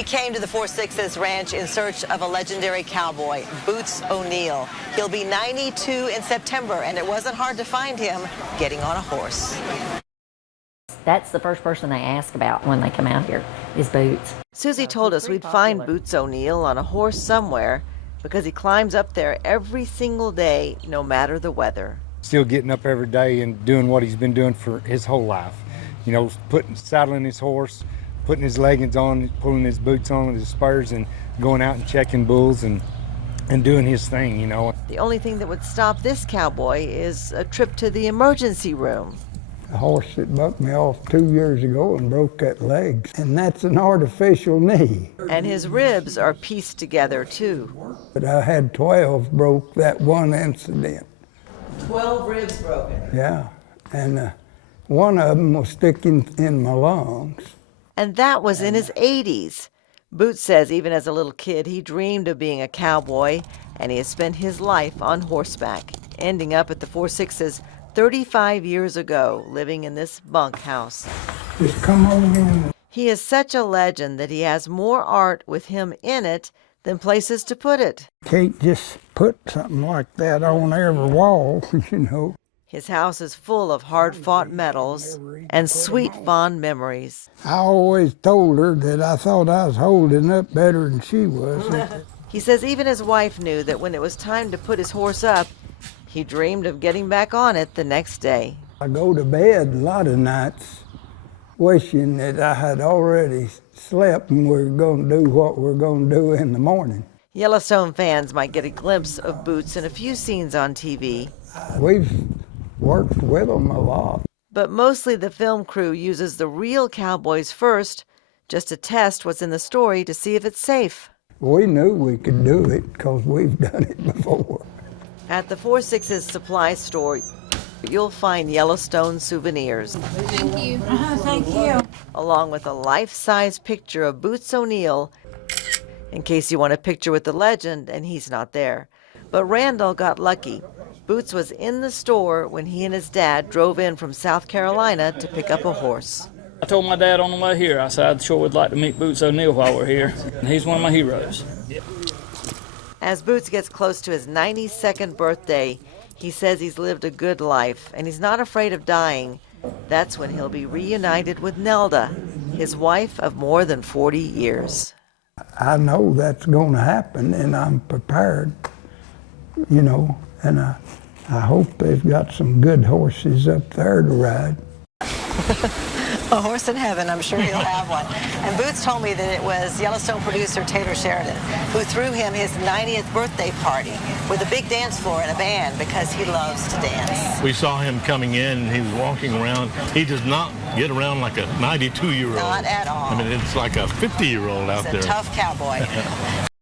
We came to the Four Sixes Ranch in search of a legendary cowboy, Boots O'Neill. He'll be 92 in September, and it wasn't hard to find him getting on a horse. That's the first person they ask about when they come out here, is Boots. Susie told us we'd find Boots O'Neill on a horse somewhere because he climbs up there every single day, no matter the weather. Still getting up every day and doing what he's been doing for his whole life. You know, saddling his horse, putting his leggings on, pulling his boots on with his spurs, and going out and checking bulls and doing his thing, you know. The only thing that would stop this cowboy is a trip to the emergency room. A horse that bucked me off 2 years ago and broke that leg, and that's an artificial knee. And his ribs are pieced together too. But I had 12 broke that one incident. 12 ribs broken. Yeah, and one of them was sticking in my lungs. And that was in his 80s. Boots says even as a little kid, he dreamed of being a cowboy, and he has spent his life on horseback, ending up at the Four Sixes 35 years ago, living in this bunkhouse. Just come on in. He is such a legend that he has more art with him in it than places to put it. Can't just put something like that on every wall, you know. His house is full of hard-fought medals and sweet, fond memories. I always told her that I thought I was holding up better than she was. He says even his wife knew that when it was time to put his horse up, he dreamed of getting back on it the next day. I go to bed a lot of nights wishing that I had already slept and we're going to do what we're going to do in the morning. Yellowstone fans might get a glimpse of Boots in a few scenes on TV. We've worked with them a lot. But mostly the film crew uses the real cowboys first, just to test what's in the story to see if it's safe. We knew we could do it because we've done it before. At the Four Sixes supply store, you'll find Yellowstone souvenirs. Thank you. Thank you. Along with a life-size picture of Boots O'Neill, in case you want a picture with the legend and he's not there. But Randall got lucky. Boots was in the store when he and his dad drove in from South Carolina to pick up a horse. I told my dad on the way here, I said I sure would like to meet Boots O'Neill while we're here. And he's one of my heroes. Yep. As Boots gets close to his 92nd birthday, he says he's lived a good life and he's not afraid of dying. That's when he'll be reunited with Nelda, his wife of more than 40 years. I know that's going to happen and I'm prepared, you know, and I hope they've got some good horses up there to ride. A horse in heaven, I'm sure he'll have one. And Boots told me that it was Yellowstone producer Taylor Sheridan who threw him his 90th birthday party with a big dance floor and a band because he loves to dance. We saw him coming in and he was walking around. He does not get around like a 92-year-old. Not at all. I mean, it's like a 50-year-old out there. He's a tough cowboy.